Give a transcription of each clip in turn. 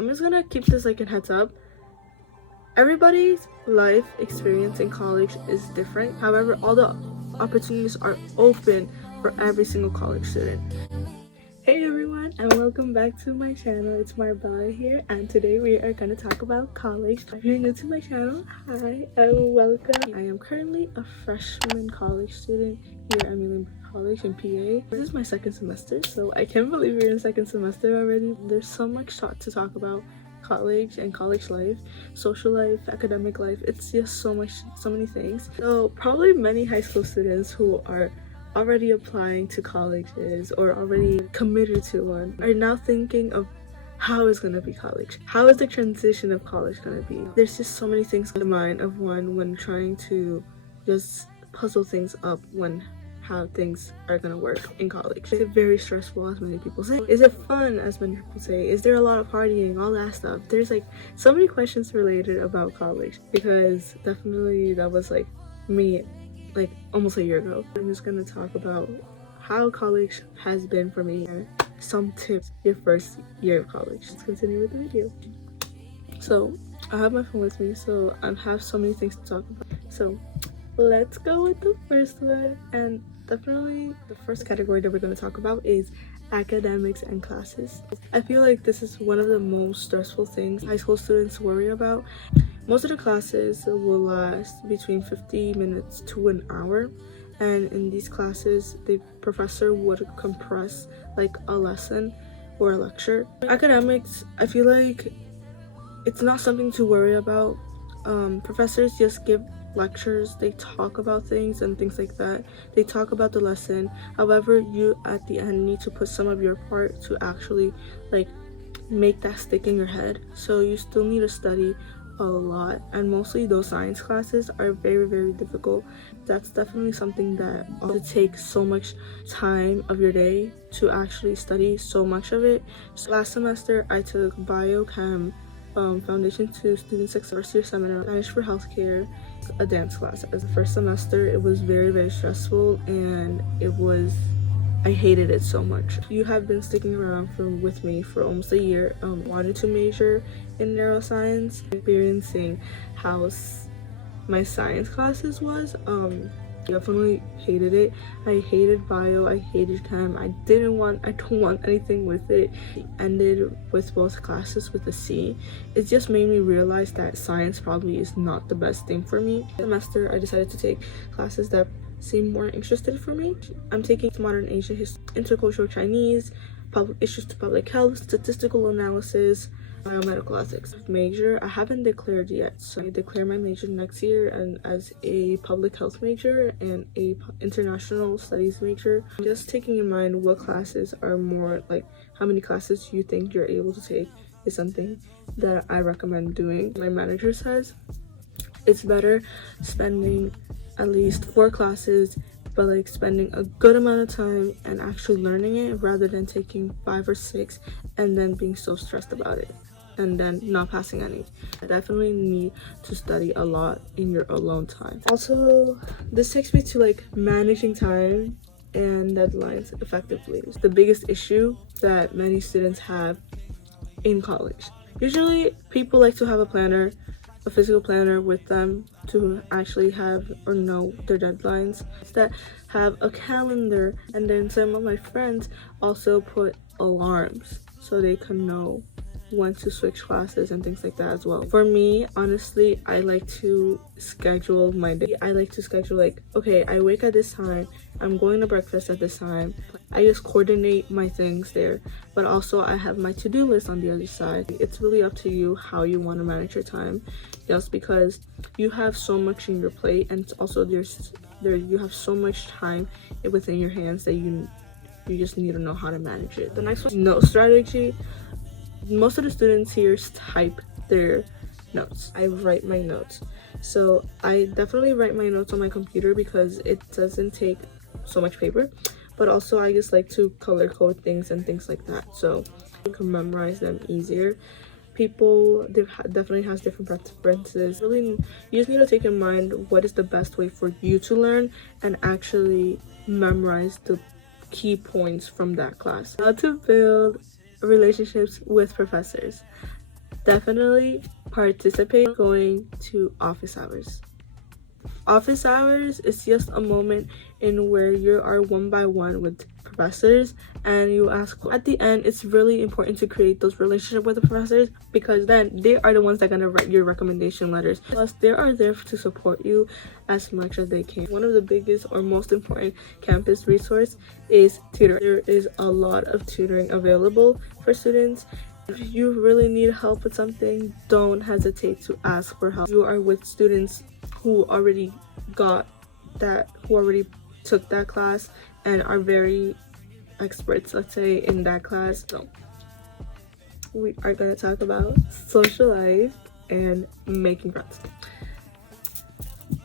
I'm just gonna keep this like a heads up. Everybody's life experience in college is different. However, all the opportunities are open for every single college student. Hey everyone, and welcome back to my channel. It's Marbella here, and today we are going to talk about college. If you're new to my channel, hi and welcome. I am currently a freshman college student here at Marbella College in PA. This is my second semester, so I can't believe we're in second semester already. There's so much to talk about college and college life, social life, academic life. It's just so many things. So probably many high school students who are already applying to colleges or already committed to one are now thinking of how is going to be college, how is the transition of college going to be. There's just so many things in the mind of one when trying to just puzzle things up when how things are going to work in college. Is it very stressful, as many people say? Is it fun, as many people say? Is there a lot of partying, all that stuff? There's like so many questions related about college, because definitely that was like me like almost a year ago. I'm just gonna talk about how college has been for me and some tips your first year of college. Let's continue with the video. So I have my phone with me, so I have so many things to talk about. So let's go with the first one, and definitely the first category that we're going to talk about is academics and classes. I feel like this is one of the most stressful things high school students worry about. Most of the classes will last between 50 minutes to an hour, and in these classes the professor would compress like a lesson or a lecture. Academics, I feel like it's not something to worry about. Professors just give lectures, they talk about things and things like that. They talk about the lesson. However, you at the end need to put some of your part to actually like make that stick in your head. So you still need to study a lot, and mostly those science classes are very difficult. That's definitely something that to take so much time of your day to actually study so much of it. So last semester I took biochem, foundation to student success first year seminar, Spanish for healthcare, a dance class. As the first semester, it was very stressful, and I hated it so much. You have been sticking around with me for almost a year. Wanted to major in neuroscience, experiencing how my science classes was. Definitely hated it. I hated bio, I hated chem. I don't want anything with it. It ended with both classes with a C. It just made me realize that science probably is not the best thing for me. This semester I decided to take classes that seem more interested for me. I'm taking modern Asian history, intercultural Chinese, public issues to public health, statistical analysis, biomedical ethics. Major, I haven't declared yet, so I declare my major next year, and as a public health major and a international studies major. I'm just taking in mind what classes are more like how many classes you think you're able to take is something that I recommend doing. My manager says it's better spending at least 4 classes, but like spending a good amount of time and actually learning it, rather than taking 5 or 6 and then being so stressed about it and then not passing any. I definitely need to study a lot in your alone time. Also, this takes me to like managing time and deadlines effectively. It's the biggest issue that many students have in college. Usually people like to have a physical planner with them to actually have or know their deadlines, that have a calendar, and then some of my friends also put alarms so they can know when to switch classes and things like that as well. For me, honestly, I like to schedule my day. I like to schedule like, okay, I wake at this time, I'm going to breakfast at this time. I just coordinate my things there, but also I have my to-do list on the other side. It's really up to you how you want to manage your time, just because you have so much in your plate, and also you have so much time within your hands that you just need to know how to manage it. The next one, note strategy. Most of the students here type their notes. I write my notes. So I definitely write my notes on my computer because it doesn't take so much paper, but also I just like to color code things and things like that, so you can memorize them easier. People definitely has different preferences. Really, you just need to take in mind what is the best way for you to learn and actually memorize the key points from that class. How to build relationships with professors. Definitely participate going to office hours. Office hours is just a moment in where you are one by one with professors and you ask. At the end, it's really important to create those relationships with the professors, because then they are the ones that are gonna write your recommendation letters. Plus, they are there to support you as much as they can. One of the biggest or most important campus resource is tutoring. There is a lot of tutoring available for students. If you really need help with something, don't hesitate to ask for help. You are with students who already took that class and are very experts, let's say, in that class. So we are going to talk about social life and making friends.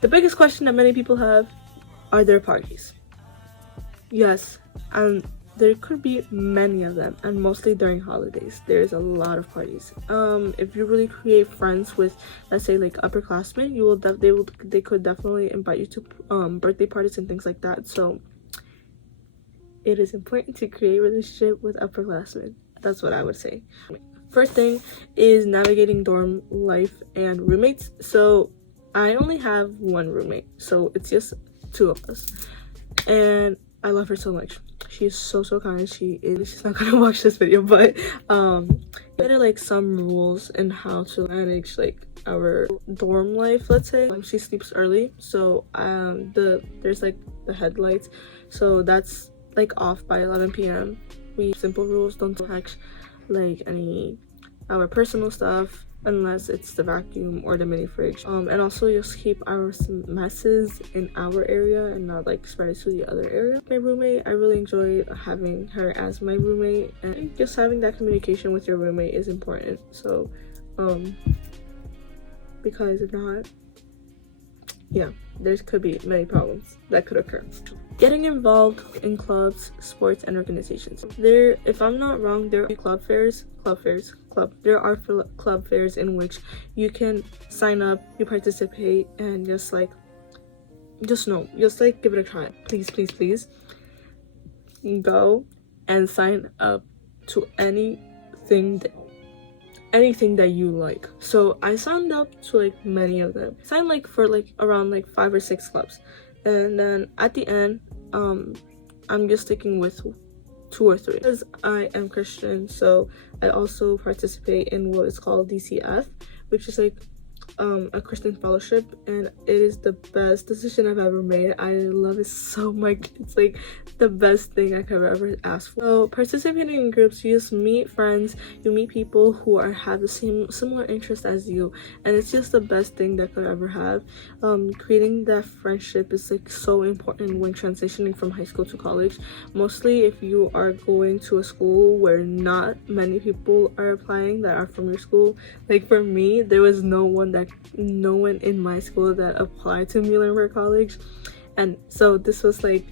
The biggest question that many people have: are there parties? Yes, and there could be many of them, and mostly during holidays there's a lot of parties. If you really create friends with, let's say, like upperclassmen, they could definitely invite you to birthday parties and things like that. So it is important to create a relationship with upperclassmen. That's what I would say. First thing is navigating dorm life and roommates. So I only have one roommate, so it's just two of us, and I love her so much. She's so kind. She's not gonna watch this video, but there are like some rules in how to manage like our dorm life. Let's say she sleeps early, so there's like the headlights, so that's like off by 11 p.m. We simple rules: don't touch like our personal stuff unless it's the vacuum or the mini fridge, and also just keep our messes in our area and not like spread it to the other area. My roommate, I really enjoyed having her as my roommate, and just having that communication with your roommate is important. So because if not, yeah, there could be many problems that could occur. Getting involved in clubs, sports, and organizations. If I'm not wrong, there are club fairs. There are club fairs in which you can sign up, you participate, and just give it a try. Please go and sign up to anything that you like. So I signed up to like many of them. I signed like for like around like 5 or 6 clubs, and then at the end I'm just sticking with 2 or 3 because I am Christian. So I also participate in what is called DCF, which is like a Christian fellowship, and it is the best decision I've ever made. I love it so much. It's like the best thing I could ever ask for. So participating in groups, you just meet friends, you meet people who have the similar interests as you, and it's just the best thing that could ever have. Creating that friendship is like so important when transitioning from high school to college, mostly if you are going to a school where not many people are applying that are from your school. Like for me, there was no one in my school that applied to Muhlenberg College, and so this was like,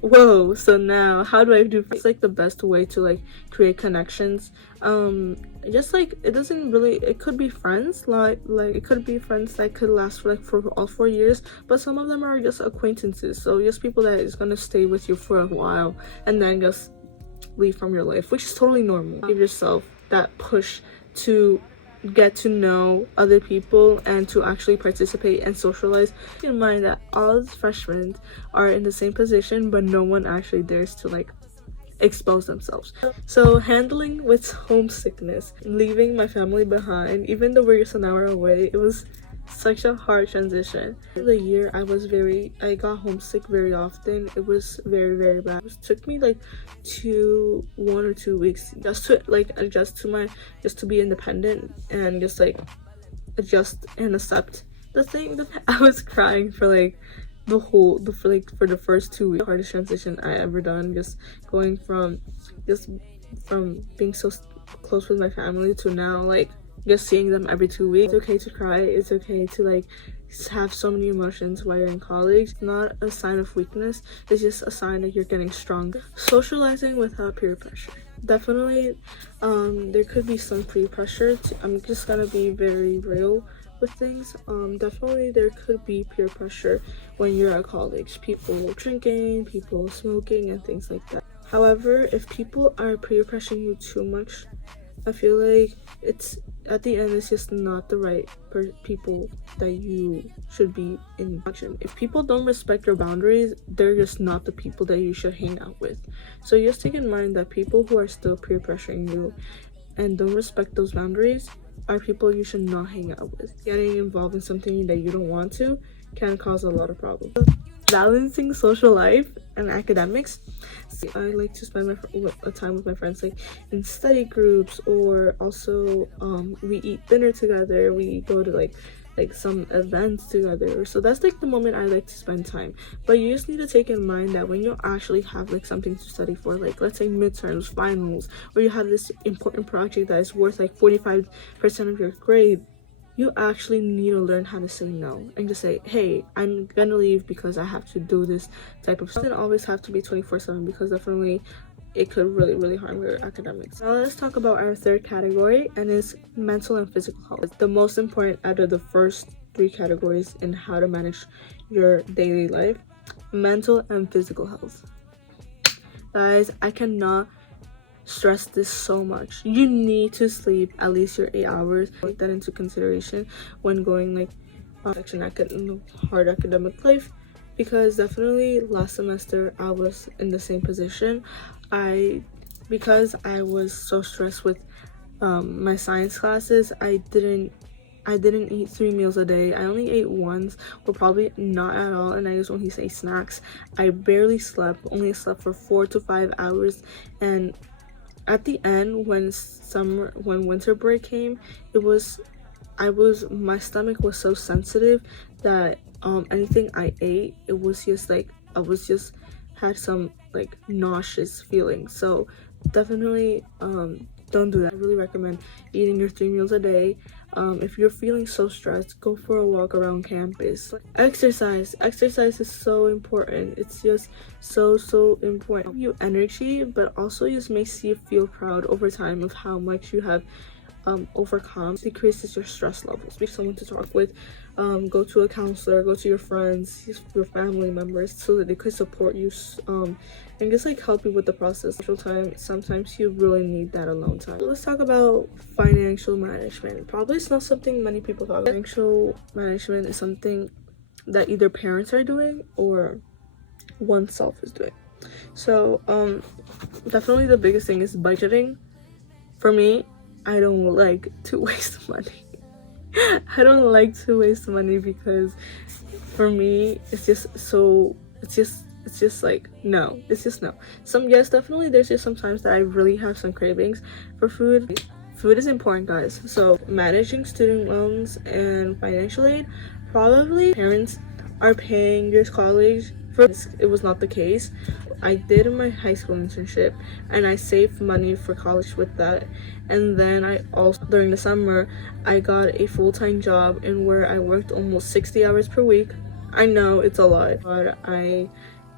whoa, so now how do I do? It's like the best way to like create connections. Just like it could be friends, like it could be friends that could last for all 4 years, but some of them are just acquaintances, so just people that is gonna stay with you for a while and then just leave from your life, which is totally normal. Give yourself that push to get to know other people and to actually participate and socialize. Keep in mind that all the freshmen are in the same position, but no one actually dares to like expose themselves. So handling with homesickness, leaving my family behind, even though we're just an hour away, it was such a hard transition. For the year, I got homesick very often. It was very bad. It took me like 1 or 2 weeks just to like adjust to be independent and just like adjust and accept the thing that I was crying for like for the first 2 weeks. The hardest transition I ever done, just going from being so close with my family to now like just seeing them every 2 weeks. It's okay to cry. It's okay to like have so many emotions while you're in college. It's not a sign of weakness. It's just a sign that you're getting stronger. Socializing without peer pressure. Definitely, there could be some peer pressure. I'm just gonna be very real with things. Definitely there could be peer pressure when you're at college. People drinking, people smoking, and things like that. However, if people are peer pressuring you too much, I feel like at the end, it's just not the right people that you should be in action. If people don't respect your boundaries, they're just not the people that you should hang out with. So just take in mind that people who are still peer pressuring you and don't respect those boundaries are people you should not hang out with. Getting involved in something that you don't want to can cause a lot of problems. Balancing social life and academics. I like to spend my time with my friends, like in study groups, or also we eat dinner together, we go to like some events together. So that's like the moment I like to spend time. But you just need to take in mind that when you actually have like something to study for, like let's say midterms, finals, or you have this important project that is worth like 45% of your grade, you actually need to learn how to say no and just say, hey, I'm gonna leave because I have to do this type of stuff. It doesn't always have to be 24/7, because definitely it could really harm your academics. Now let's talk about our third category, and it's mental and physical health. It's the most important out of the first three categories in how to manage your daily life: mental and physical health. Guys, I cannot stress this so much. You need to sleep at least your 8 hours. Take that into consideration when going like hard academic life, because definitely last semester I was in the same position. Because I was so stressed with my science classes, I didn't eat 3 meals a day. I only ate once, or probably not at all, and I just only say snacks. I barely slept, only slept for 4 to 5 hours, and at the end, when winter break came, my stomach was so sensitive that anything I ate, it was just like I was just had some like nauseous feeling. So definitely don't do that. I really recommend eating your 3 meals a day. If you're feeling so stressed, go for a walk around campus. Exercise is so important. It's just so important. You energy, but also just makes you feel proud over time of how much you have overcome. Decreases your stress levels. Be someone to talk with. Go to a counselor, go to your friends, your family members, so that they could support you and just like help you with the process. Sometimes you really need that alone time. Let's talk about financial management. Probably it's not something many people talk about. Financial management is something that either parents are doing or oneself is doing. So definitely the biggest thing is budgeting. For me, I don't like to waste money. I don't like to waste money because for me it's just like no. Yes, definitely there's just sometimes that I really have some cravings for food. Food is important, guys. So managing student loans and financial aid, probably parents are paying your college. For this, it was not the case. I did my high school internship and I saved money for college with that, and then I also during the summer I got a full-time job in where I worked almost 60 hours per week. I know it's a lot, but I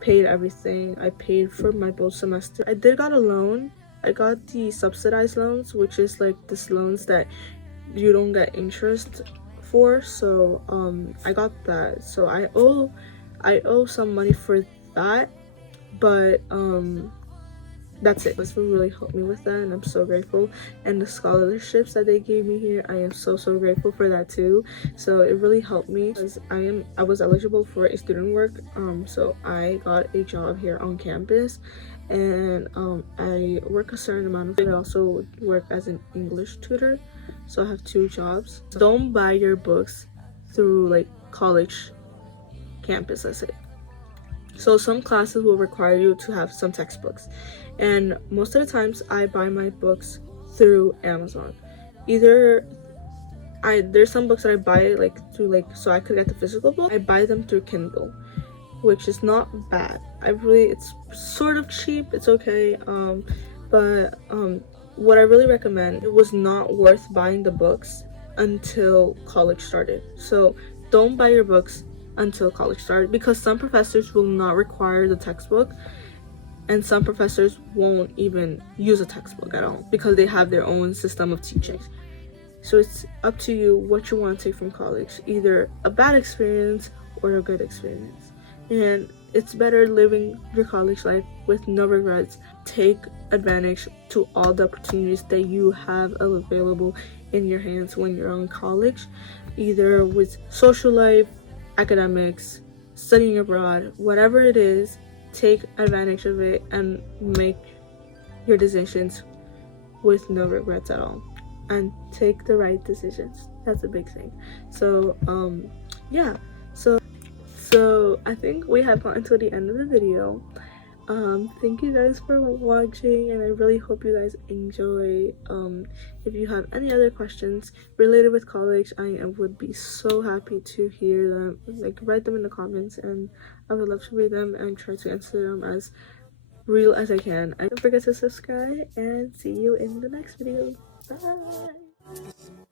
paid everything. I paid for my both semester. I did got a loan. I got the subsidized loans, which is like this loans that you don't get interest for. So I got that. So I owe some money for that, but that's it. This will really help me with that, and I'm so grateful. And the scholarships that they gave me here, I am so grateful for that too. So it really helped me because I was eligible for a student work, so I got a job here on campus, and I work a certain amount of. I also work as an English tutor, so I have 2 jobs. So don't buy your books through like college campus, let's say. So some classes will require you to have some textbooks, and most of the times I buy my books through Amazon. There's some books that I buy like through so I could get the physical book. I buy them through Kindle, which is not bad. It's sort of cheap, it's okay, but what I really recommend, it was not worth buying the books until college started. So don't buy your books until college started, because some professors will not require the textbook, and some professors won't even use a textbook at all because they have their own system of teaching. So it's up to you what you want to take from college, either a bad experience or a good experience. And it's better living your college life with no regrets. Take advantage to all the opportunities that you have available in your hands when you're in college, either with social life, academics, studying abroad, whatever it is. Take advantage of it and make your decisions with no regrets at all, and take the right decisions. That's a big thing. So yeah, so I think we have gotten to the end of the video. Thank you guys for watching, and I really hope you guys enjoy. If you have any other questions related with college, I would be so happy to hear them. Like, write them in the comments, and I would love to read them and try to answer them as real as I can. And don't forget to subscribe, and see you in the next video. Bye.